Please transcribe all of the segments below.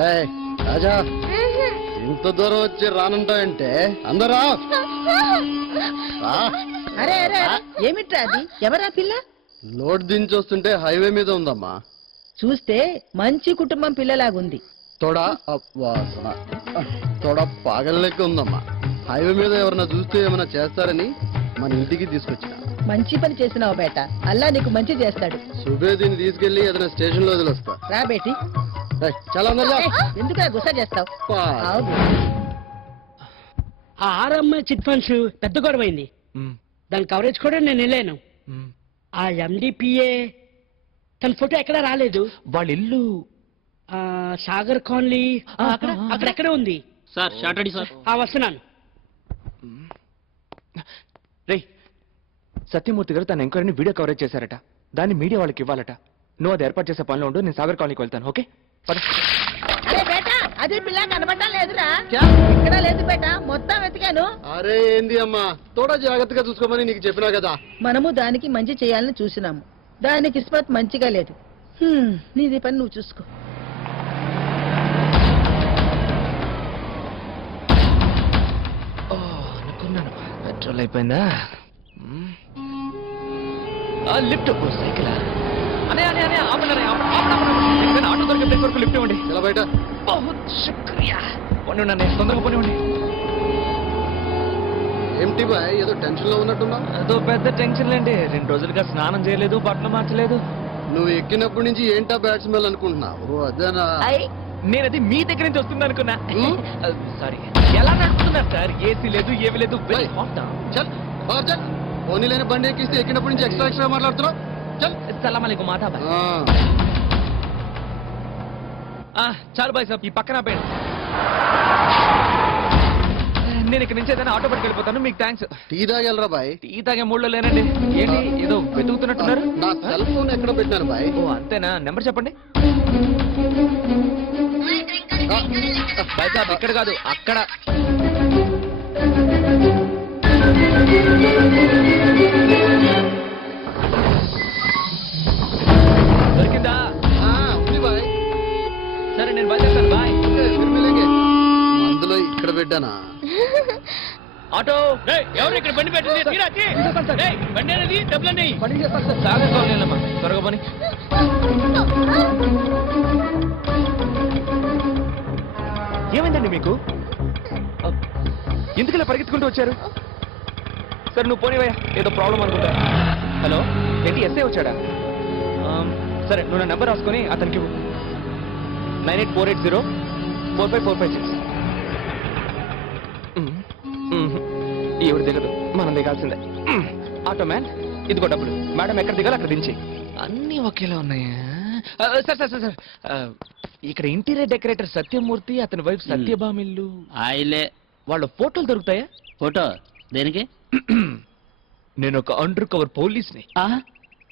ఏయ్, రాజా ఇంత దూరం వచ్చి రానుంటాయంటే అందరా అరే అరే ఏమిట్రా అది? ఎవరా పిల్ల? లోడ్ దించి వస్తుంటే హైవే మీద ఉందమ్మా. చూస్తే మంచి కుటుంబం పిల్లలాగుంది. తోడా వాసన తోడా పాగల లెక్క ఉందమ్మా. హైవే మీద ఎవరన్నా చూస్తే ఏమైనా చేస్తారని మన ఇంటికి తీసుకొచ్చిన. మంచి పని చేసినావు బేట, అల్లా నీకు మంచి చేస్తాడు. సుబే దీన్ని తీసుకెళ్లి ఏదైనా స్టేషన్ లో వదిలేస్తా. రా బేటి. చాలా ఎందుకు గుస చేస్తావు? ఆ ఆరమ్మాయి చిట్ ఫండ్స్ పెద్ద గొడవైంది. దాని కవరేజ్ కూడా నేను వెళ్ళాను. ఆ ఎండిపిఏ తన ఫోటో ఎక్కడా రాలేదు. వాళ్ళ ఇల్లు సాగర్ కాలనీ అక్కడెక్కడే ఉంది సార్. Shorted sir. వస్తున్నాను. రే, సత్యమూర్తి గారు తన ఎంక్వైరీని వీడియో కవరేజ్ చేశారట. దాన్ని మీడియా వాళ్ళకి ఇవ్వాలట. నువ్వు అది ఏర్పాటు చేసే పనిలో ఉండు. నేను సాగర్ కాలనీకి వెళ్తాను. ఓకే? అరే బేట, అదే పిల్ల కనబడ్డా లేదురా? ఎక్కడా లేదు బేట, మొత్తం వెతికాను. అరే ఏంది అమ్మా, తోడా జాగ్రత్తగా చూసుకోమని నీకు చెప్పినా కదా. మనము దానికి మంచి చేయాలని చూసినాము, దాని కిస్మత్ మంచిగా లేదు. నీది పని నువ్వు చూసుకో. అనుకున్నాను పెట్రోల్ అయిపోయిందా. లిఫ్ట్ సైకిల్ అనే అనే అనే ఆటో దొరికే వరకు లిఫ్ట్ ఇవ్వండి. ఇలా బయట శుక్రియా. నేను తొందరగా పోనివ్వండి. ఏంటి బాయ్, ఏదో టెన్షన్ లో ఉన్నట్టున్నా? అదో పెద్ద టెన్షన్ లేండి. 2 రోజులుగా స్నానం చేయలేదు, బట్టలు మార్చలేదు. నువ్వు ఎక్కినప్పటి నుంచి ఏంటా బ్యాట్ స్మెల్ అనుకుంటున్నావు? అదేనా? నేను అది మీ దగ్గర నుంచి వస్తుంది అనుకున్నా. సారీ. ఎలా నడుపుతున్నారు సార్? ఏసీ లేదు, ఏమి లేదు. పోనీ లేని బండి ఎక్కిస్తే ఎక్కినప్పటి నుంచి ఎక్స్ట్రా మాట్లాడుతున్నావు. సలాం అలైకుం మాతా బాయ్. చాలు బాయ్ సాబ్, ఈ పక్కన ఆపేయండి. నేను ఇక్కడ నుంచి ఏదైనా ఆటో పట్టుకు వెళ్ళిపోతాను. మీకు థ్యాంక్స్. టీ తాగలరా బాయ్? టీ తాగే మూడ్లో లేనండి. ఏంటి ఏదో వెతుకుతున్నట్టున్నారు? నా సెల్ ఫోన్ ఎక్కడ పెట్టినాను బాయ్? ఓ అంతేనా? నెంబర్ చెప్పండి. బాయ్ సాబ్, ఇక్కడ కాదు అక్కడ. దొరికిందా? ఉంది బాయ్. సరే నేను బయలుదేరుతాను. బాయ్. అందులో ఇక్కడ పెట్టానా? ఆటో ఎవరు ఇక్కడ బండి పెట్టింది? బండి అనేది డబ్బులన్నీ సాగర్ కాలనీలమ్మా. త్వరగా పని. ఏమైందండి మీకు? ఎందుకు ఇలా పరిగెత్తుకుంటూ వచ్చారు? సరే నువ్వు పోనీవయ్యా, ఏదో ప్రాబ్లం అనుకుంటా. హలో ఏంటి, ఎస్ఐ వచ్చాడా? సరే నువ్వు నా నెంబర్ రాసుకొని అతనికి 9848045456. ఎవరు దిగదు, మనం దిగాల్సిందే. ఆటో మ్యాన్, ఇదిగో డబ్బులు. మేడం ఎక్కడ దిగాలి అక్కడ దించి. అన్నీ ఒకేలా ఉన్నాయా? సార్ సార్ సార్ ఇక్కడ ఇంటీరియర్ డెకరేటర్ సత్యమూర్తి, అతని వైఫ్ సత్యభామిల్లు ఆయలే. వాళ్ళ ఫోటోలు దొరుకుతాయా? ఫోటో దేనికి? నేను ఒక అండర్ కవర్ పోలీస్ని.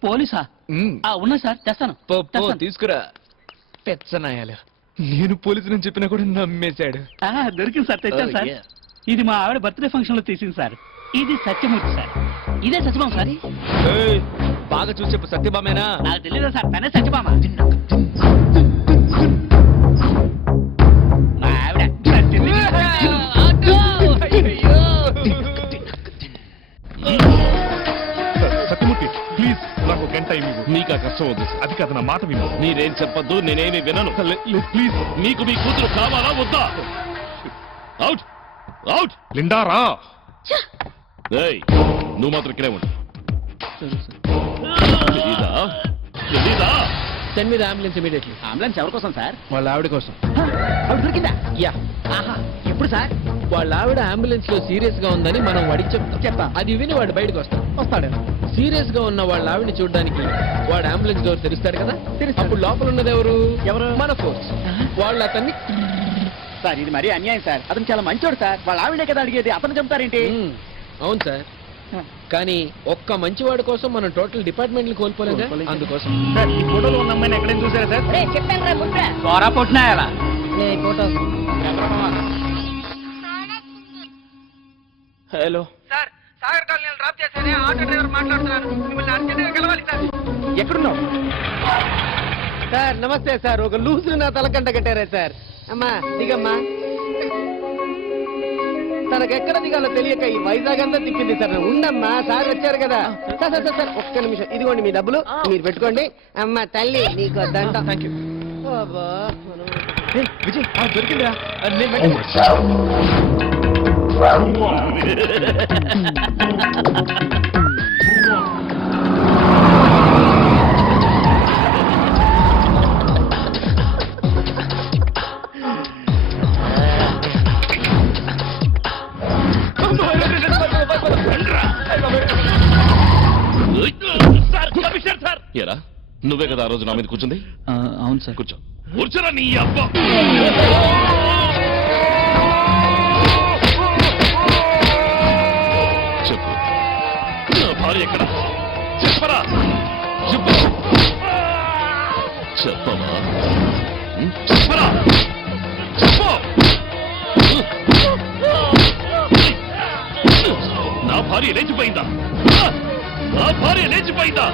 పోలీసా? ఉన్నా సార్, తెస్తాను. తీసుకురా. పెచ్చనాయాలు, నేను పోలీసుని చెప్పినా కూడా నమ్మేశాడు. దొరికింది సార్, తెచ్చాను సార్. ఇది మా ఆవిడ బర్త్డే ఫంక్షన్ లో తీసింది సార్. ఇది సత్యమూర్తి సార్. ఇదే సత్యభామ సార్. బాగా చూసి చెప్పు, సత్యభామేనా? నాకు తెలియదు సార్, తనే సత్యభామ. మా ఆవిడ సత్యమూర్తి ప్లీజ్ నాకు గంట ఇవ్వు. నీకు ఆ కష్టం వద్దు. అది కదా నా మాట విను. మీరేం చెప్పద్దు, నేనేమి వినను. ప్లీజ్. నీకు మీ కూతురు కావాలా వద్దా? Out out. లిండారా, నువ్వు మాత్రం ఇక్కడే ఉండు. తెలీదా? Send me the ambulance immediately. Ambulance ఎవరి కోసం సార్? వాళ్ళ ఆవిడ కోసం. దొరికిందా? యా. ఎప్పుడు సార్? వాళ్ళ ఆవిడ అంబులెన్స్ లో సీరియస్ గా ఉందని మనం వాడికి చెప్తా. అది విని వాడు బయటకు వస్తాడు. సీరియస్ గా ఉన్న వాళ్ళ ఆవిడని చూడడానికి వాడు అంబులెన్స్ డోర్ తెరుస్తాడు కదా. అప్పుడు లోపల ఉన్నది ఎవరు? మన ఫోర్స్. వాళ్ళు అతన్ని. సార్ ఇది మరీ అన్యాయం సార్. అతను చాలా మంచోడు సార్. వాళ్ళ ఆవిడే కదా అడిగేది, అతను చెప్తారేంటి? అవును సార్, కానీ ఒక్క మంచివాడి కోసం మనం టోటల్ డిపార్ట్మెంట్ కోల్పోలేదు. అందుకోసం సార్ ఈ ఫోటోలో ఉన్న అమ్మాయిని ఎక్కడైనా చూసారా సార్? చెప్పాను పొట్టినాయాలా photo. Hello sir, Sagar colony drop చేశానే, ఆటో డ్రైవర్ మాట్లాడుతున్నాను. మిమ్మల్ని అర్జెంట్గా కలవాలి సార్. ఎక్కడున్నావు? సార్ నమస్తే సార్. ఒక లూజ్ నా తలకంట కట్టారా సార్? అమ్మా దిగమ్మా. తనకెక్కడ దిగాలో తెలియక ఈ వైజాగ్ అంతా తిప్పింది సార్. ఉండమ్మా, సార్ వచ్చారు కదా. సార్ సార్ సార్ ఒక్క నిమిషం, ఇదిగోండి మీ డబ్బులు, మీరు పెట్టుకోండి. అమ్మా తల్లి నీకు దండ. Thank you. బాబా, విజయ్ దొరికిందిరా. నేను ఎరా నువ్వే కదా ఆ రోజు నా మీద కూర్చుంది? అవును సార్. కూర్చో. కూర్చోరా నీ అబ్బా. చెప్పు, నా భార్య ఎక్కడ? చెప్పరా, చెప్పు. చెప్పమా, చెప్పరా, చెప్పు. నా భార్య లేచిపోయిందా? నా భార్య లేచిపోయిందా?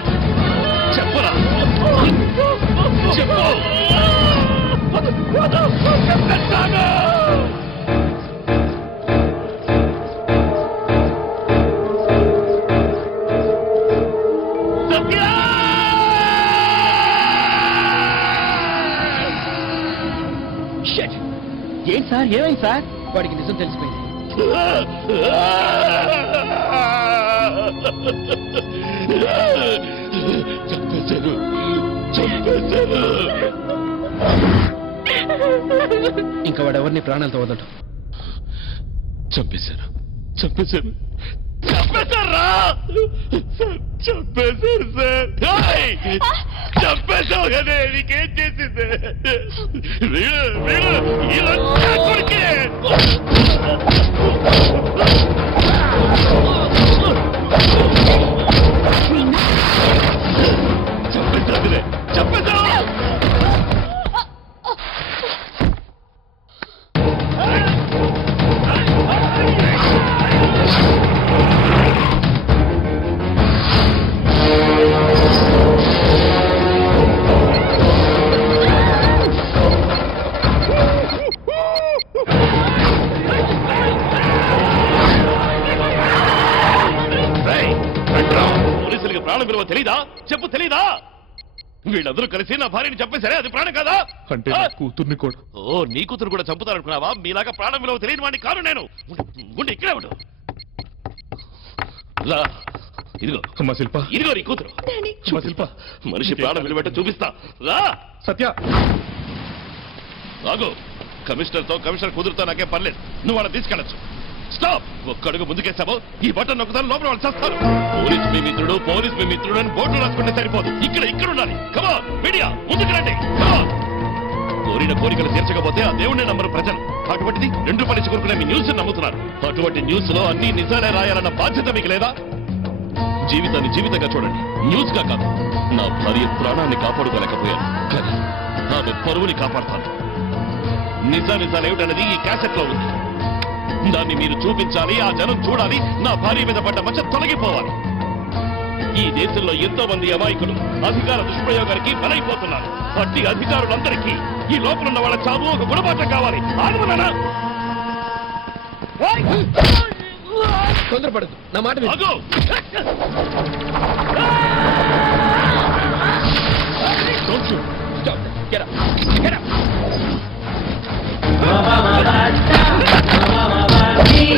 చెప్పరా, చెప్పు. ఏంటి సార్, ఏమైంది సార్? వాడికి నిజం తెలిసిపోయింది. చంపేశారు, చంపేశారు. ఇంకా వాడు ఎవరిని ప్రాణాలతో వదలటం. చంపేశారు, చంపేశారు, చంపేశారా? చంపేశారు సార్. చంపేశావు కదే, నీకేం చేసింది? వీడు వీడు ఇలా కొడుకే. చంపేశావు, చంపేశావు. పోలీసులకి ప్రాణం విలువ తెలీదా? చెప్పు, తెలీదా? వీళ్ళందరూ కలిసి నా భార్యని చంపేశారే, అది ప్రాణం కాదా? అంటే కూతుర్ని కూడా. ఓ, నీ కూతురు కూడా చంపుతారనుకున్నావా? మీలాగా ప్రాణం విలువ తెలియని వాడిని కాను నేను. గుండె ఇక్కడే ఉండు. రా, ఇదిగో అమ్మా శిల్ప, ఇదిగో నీ కూతురు. అమ్మా శిల్ప, మనిషి ప్రాణం విలువట్ట చూపిస్తా. రా సత్య. రాగు, కమిషనర్ కుదురుతో నాకేం పర్లేదు. నువ్వు వాళ్ళని తీసుకెళ్ళచ్చు. స్టాప్. ఒక్కడుగు ముందుకేసావో ఈ బటన్ నొక్కుతాను, లోపల వాళ్ళు చేస్తారు. పోలీస్ మీ మిత్రుడు అని బోర్డు రాసుకుంటే సరిపోదు. ఇక్కడ ఉండాలి. కమాన్ మీడియా, ముందుకు రండి. కమాన్. కోరిన కోరికలు తీర్చకపోతే ఆ దేవుణ్ణి నమ్మరు ప్రజలు. అటువంటిది 2 రూపాయలు ఇచ్చి కొనుక్కునే మీ న్యూస్ నమ్ముతున్నారు. అటువంటి న్యూస్ లో అన్ని నిజాలే రాయాలన్న బాధ్యత మీకు లేదా? జీవితాన్ని జీవితంగా చూడండి, న్యూస్ గా కాదు. నా భార్య ప్రాణాన్ని కాపాడుకోలేకపోయాను, కానీ ఆమె పరువుని కాపాడతాను. నిజాలేమిటన్నది ఈ క్యాసెట్ లో ఉంది. దాన్ని మీరు చూపించాలి, ఆ జనం చూడాలి. నా భార్య మీద పడ్డ మచ్చ తొలగిపోవాలి. ఈ దేశంలో ఎంతో మంది అమాయకులు అధికార దుష్ప్రయోగానికి బలైపోతున్నారు. అట్టి అధికారులందరికీ ఈ లోపల ఉన్న వాళ్ళ చావు ఒక గుణపాఠం కావాలి. ఆగమన్నానా? తొందరపడదు, నా మాట విను. ఆగు. Don't shoot. Stop. Get up. Get up. Hey!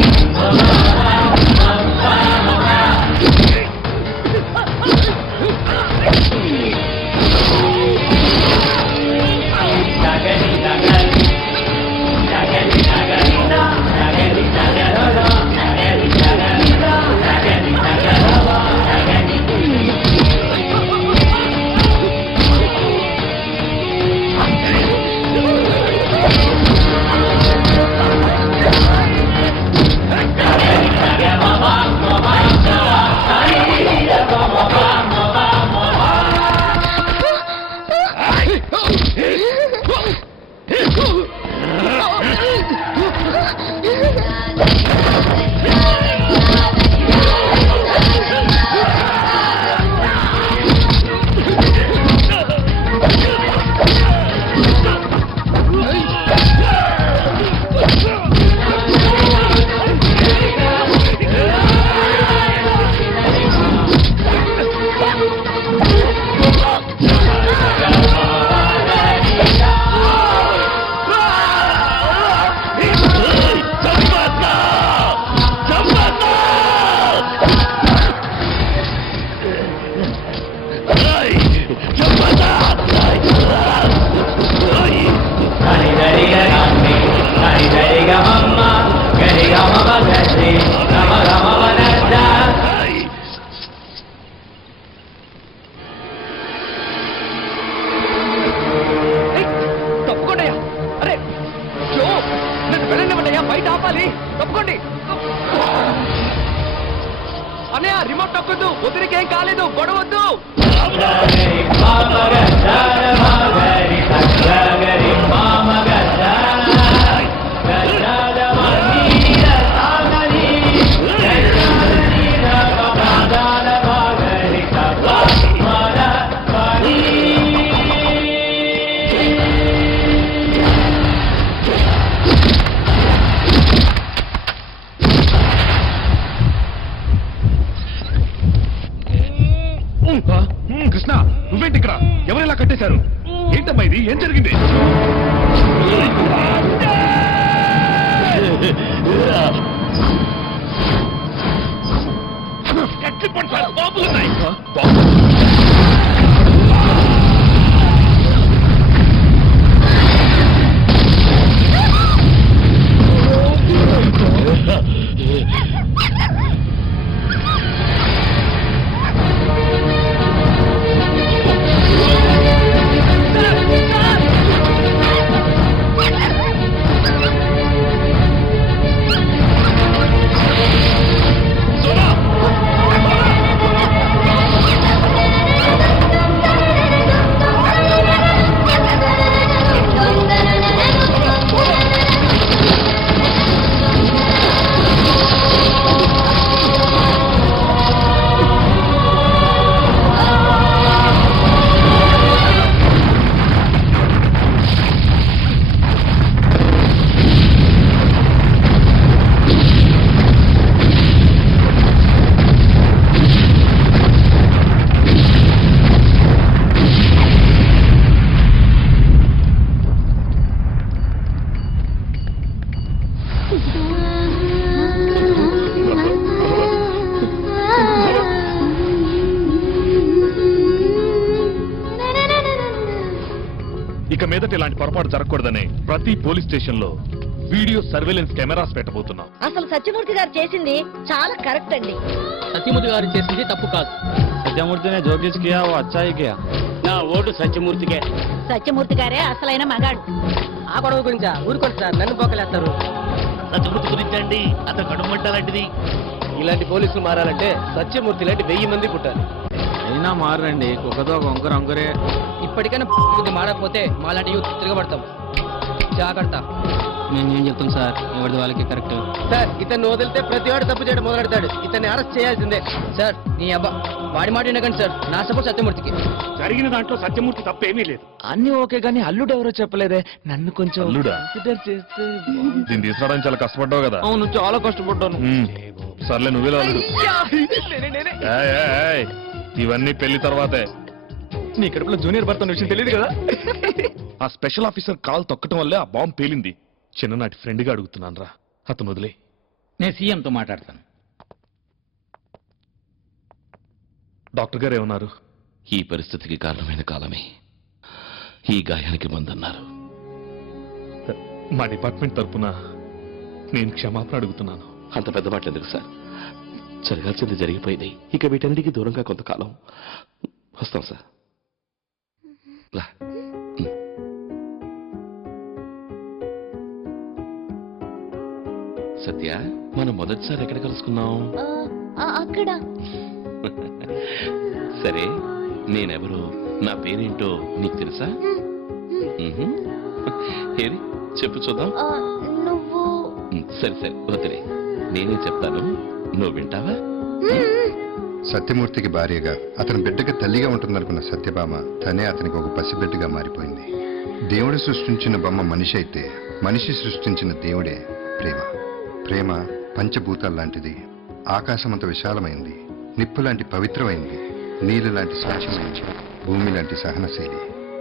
కావాలి తప్పుకోండి అన్నయ్య రిమోట్ నొక్కొద్దు వదిలికేం కాలేదు గొడవద్దు కృష్ణ నువ్వేంటి ఇక్కడ ఎవరెలా కట్టేశారు ఏంటమ్మా ఇది ఏం జరిగింది కట్టి పడతారు బాబులున్నాయి ఇక మీదట ఇలాంటి పొరపాటు జరగకూడదని ప్రతి పోలీస్ స్టేషన్ లో వీడియో సర్వేలెన్స్ కెమెరాస్ పెట్టబోతున్నాం. అసలు సత్యమూర్తి గారు చేసింది చాలా కరెక్ట్ అండి. సత్యమూర్తి గారు చేసింది తప్పు కాదు. సత్యమూర్తినే జోకిస్ కియా ఓ అచ్చా హీ కియా. నా ఓటు సత్యమూర్తికే. సత్యమూర్తి గారే అసలైన మగాడు. ఆ గొడవ గురించా ఊరుకోండి సార్, నన్ను పోకలేస్తారు. సత్యమూర్తి గురించి అండి అతను కడుమంట లాంటిది. ఇలాంటి పోలీసులు మారాలంటే సత్యమూర్తి లాంటి 1000 మంది పుట్టాలి. అయినా మారండి కుక్కతో వంకర వంకరే. ఇప్పటికైనా బుద్ధి మారకపోతే మాలాంటి యూత్ తిరగబడతాం. జాగ్రత్త. నేనేం చెప్తాను సార్, ఎవరిది వాళ్ళకి కరెక్ట్. సార్ ఇతన్ని వదిలితే ప్రతి వాడు తప్పు చేయడం మొదలెడతాడు. ఇతన్ని అరెస్ట్ చేయాల్సిందే. సార్ నీ అబ్బా వాడి మాట వినకండి సార్. నా సపోర్ట్ సత్యమూర్తికి. జరిగిన దాంట్లో సత్యమూర్తి తప్పేమీ లేదు. అన్ని ఓకే గానీ అల్లుడు ఎవరో చెప్పలేదే. నన్ను కొంచెం అల్లుడా? కన్సిడర్ చేస్తే దీన్ని తీసుకురావడానికి చాలా కష్టపడ్డావు కదా. అవును చాలా కష్టపడ్డాను. సర్లే నువ్వేలా అల్లుడు. నేనే. ఏయ్, ఏయ్, ఏయ్, ఇవన్నీ పెళ్లి తర్వాతే. నీ కడుపులో జూనియర్ భర్త అన్న విషయం తెలియదు కదా. ఆ స్పెషల్ ఆఫీసర్ కాల్ తొక్కటం వల్లే ఆ బాంబు పేలింది. చిన్ననాటి ఫ్రెండ్ గా అడుగుతున్నాను రా, అతను వదిలే. నేను సీఎంతో మాట్లాడతాను. డాక్టర్ గారు ఏమన్నారు? ఈ పరిస్థితికి కారణమైన కాలమే ఈ గాయానికి మందన్నారు. మా డిపార్ట్మెంట్ తరపున నేను క్షమాపణ అడుగుతున్నాను. అంత పెద్ద మాటలు ఎందుకు సార్? జరగాల్సింది జరిగిపోయింది. ఇక వీటన్నిటికీ దూరంగా కొంతకాలం వస్తాం సార్. లా. సత్య, మనం మొదటిసారి ఎక్కడ కలుసుకున్నాం? అక్కడ. సరే, నేనెవరు, నా పేరేంటో నీకు తెలుసా? ఏది చెప్పు చూద్దాం. నువ్వు. సరే సరే వదిలే, నేనే చెప్తాను, నువ్వు వింటావా? సత్యమూర్తికి భార్యగా అతని బిడ్డకి తల్లిగా ఉంటుందనుకున్న సత్యభామ తనే అతనికి ఒక పసిబిడ్డగా మారిపోయింది. దేవుడు సృష్టించిన బొమ్మ మనిషి అయితే, మనిషి సృష్టించిన దేవుడే ప్రేమ. ప్రేమ పంచభూతాల లాంటిది. ఆకాశమంత విశాలమైంది, నిప్పు లాంటి పవిత్రమైంది, నీళ్ళు లాంటి స్వచ్ఛమైంది, భూమి లాంటి సహనశీలి.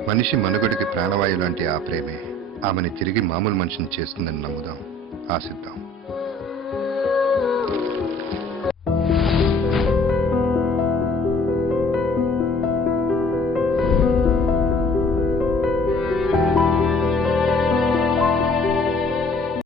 మనిషి మనుగడికి ప్రాణవాయు లాంటి ఆ ప్రేమే ఆమెని తిరిగి మామూలు మనిషిని చేస్తుందని నమ్ముదాం, ఆశిద్దాం.